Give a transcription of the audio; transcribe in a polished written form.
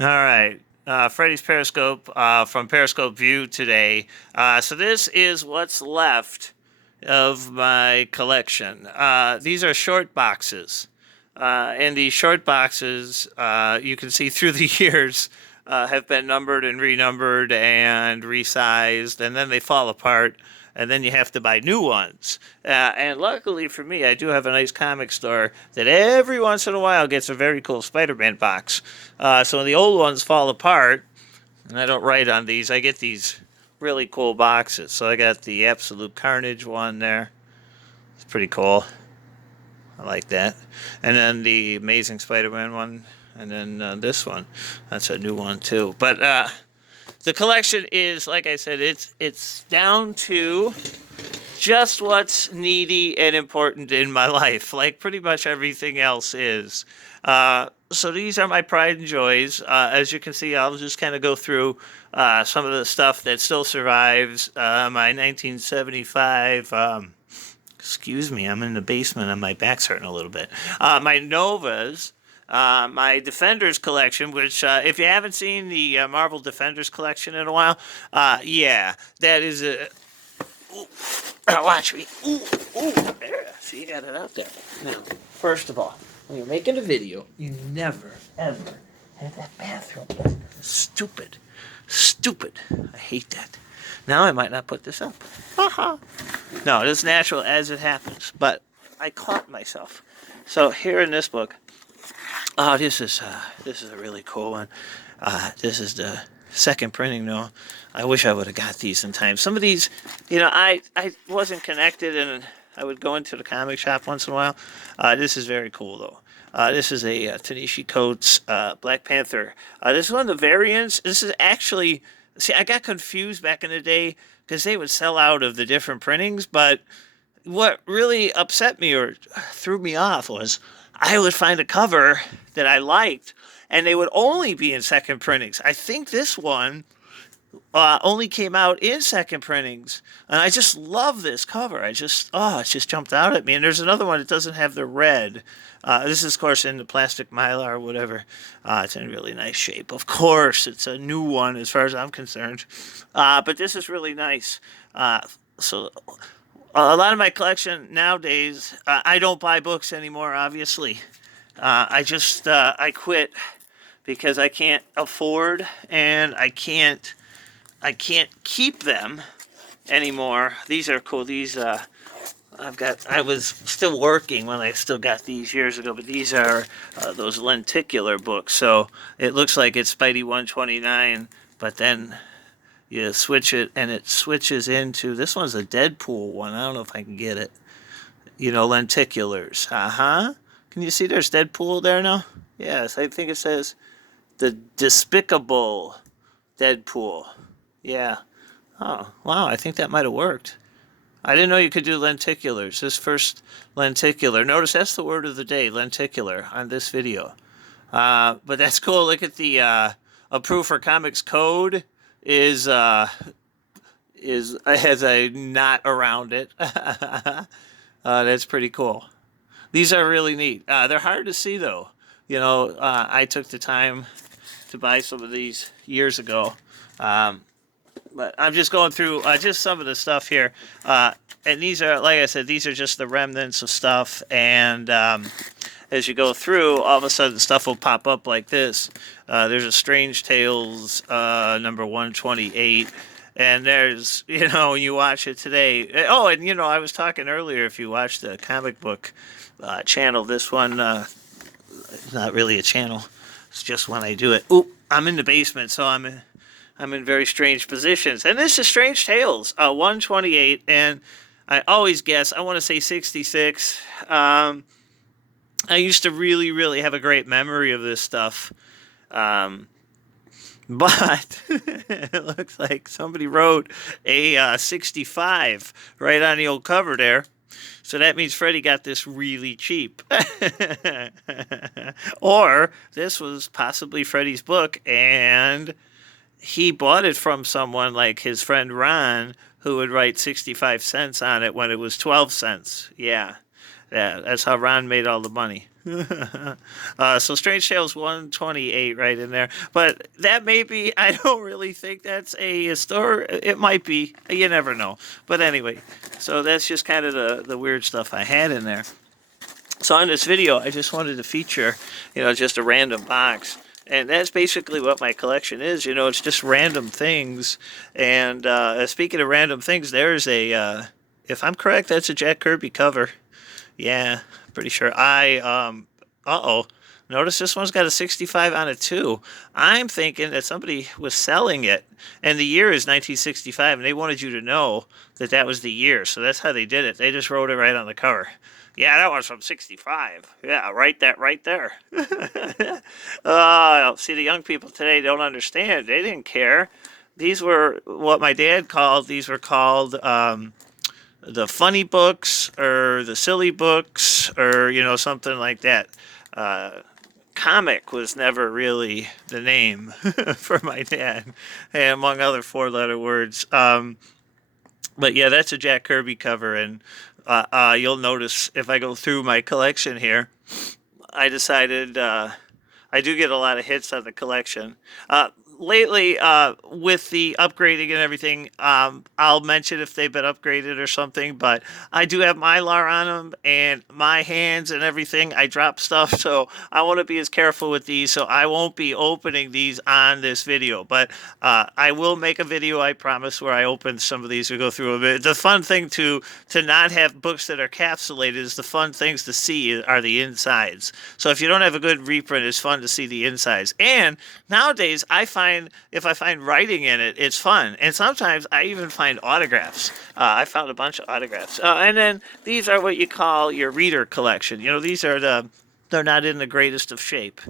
All right. Freddy's Periscope from Periscope View today. So this is what's left of my collection. These are short boxes. And these short boxes, you can see through the years, have been numbered and renumbered and resized, and then they fall apart, and then you have to buy new ones. And luckily for me, I do have a nice comic store that every once in a while gets a very cool Spider-Man box. So when the old ones fall apart, and I don't write on these, I get these really cool boxes. So I got the Absolute Carnage one there. It's pretty cool. I like that. And then the Amazing Spider-Man one, and then this one. That's a new one too. But the collection is, like I said, it's down to just what's needy and important in my life, like pretty much everything else is. So these are my pride and joys. As you can see, I'll just kind of go through some of the stuff that still survives. My 1975. Excuse me, I'm in the basement and my back's hurting a little bit. My Novas, my Defenders collection, which, if you haven't seen the Marvel Defenders collection in a while, yeah, that is a. Ooh, watch me. Ooh, ooh, there. See, you got it out there. Now, first of all, when you're making a video, you never, ever have that bathroom. Stupid. Stupid. I hate that. Now I might not put this up. Haha. No, it's natural as it happens, but I caught myself. So here in this book, oh, this is a really cool one. This is the second printing though. I wish I would have got these in time. Some of these, I wasn't connected, and I would go into the comic shop once in a while. This is very cool though. This is a Ta-Nehisi Coates Black Panther. This is one of the variants. This is actually, see, I got confused back in the day because they would sell out of the different printings, but what really upset me or threw me off was I would find a cover that I liked, and they would only be in second printings. I think this one only came out in second printings, and I just love this cover. It just jumped out at me. And there's another one that doesn't have the red. This is, of course, in the plastic mylar or whatever. It's in really nice shape. Of course, it's a new one as far as I'm concerned. But this is really nice. So a lot of my collection nowadays, I don't buy books anymore, obviously. I quit because I can't afford, and I can't keep them anymore. These are cool. These I was still working when I still got these years ago, but these are those lenticular books. So it looks like it's Spidey 129, but then you switch it and it switches into, this one's a Deadpool one. I don't know if I can get it. Lenticulars. Uh-huh. Can you see there's Deadpool there now? Yes, I think it says the Despicable Deadpool. Yeah. Oh, wow. I think that might have worked. I didn't know you could do lenticulars. This first lenticular. Notice that's the word of the day, lenticular, on this video. But that's cool. Look at the approved for comics code is has a knot around it. That's pretty cool. These are really neat. They're hard to see though. I took the time to buy some of these years ago. But I'm just going through just some of the stuff here. And these are, like I said, these are just the remnants of stuff. And as you go through, all of a sudden stuff will pop up like this. There's a Strange Tales number 128. And there's, when you watch it today. Oh, and, I was talking earlier, if you watch the comic book channel, this one, it's not really a channel. It's just when I do it. Oop, I'm in the basement, so I'm in very strange positions. And this is Strange Tales, 128, and I always guess, I want to say 66. I used to really, really have a great memory of this stuff. But it looks like somebody wrote a 65 right on the old cover there. So that means Freddy got this really cheap. Or this was possibly Freddy's book, and he bought it from someone like his friend Ron, who would write 65 cents on it when it was 12 cents. Yeah, Yeah, that's how Ron made all the money. So Strange Tales 128 right in there. But that may be, I don't really think that's a store. It might be. You never know. But anyway, so that's just kind of the weird stuff I had in there. So in this video, I just wanted to feature, just a random box. And that's basically what my collection is. It's just random things. And speaking of random things, there's if I'm correct, that's a Jack Kirby cover. Yeah, pretty sure. Uh-oh. Notice this one's got a 65 on it too. I'm thinking that somebody was selling it, and the year is 1965, and they wanted you to know that that was the year. So that's how they did it. They just wrote it right on the cover. Yeah, that was from 65. Yeah, write that right there. See, the young people today don't understand. They didn't care. These were what my dad called, the funny books or the silly books or, something like that. Comic was never really the name for my dad, and among other four-letter words. But yeah, that's a Jack Kirby cover, and you'll notice if I go through my collection here, I decided I do get a lot of hits on the collection. Lately, with the upgrading and everything, I'll mention if they've been upgraded or something, but I do have Mylar on them, and my hands and everything, I drop stuff, so I want to be as careful with these, so I won't be opening these on this video, but I will make a video, I promise, where I open some of these or go through a bit. The fun thing to not have books that are capsulated is the fun things to see are the insides. So if you don't have a good reprint, it's fun to see the insides. And nowadays, if I find writing in it, it's fun. And sometimes I even find autographs. I found a bunch of autographs. And then these are what you call your reader collection. These are they're not in the greatest of shape.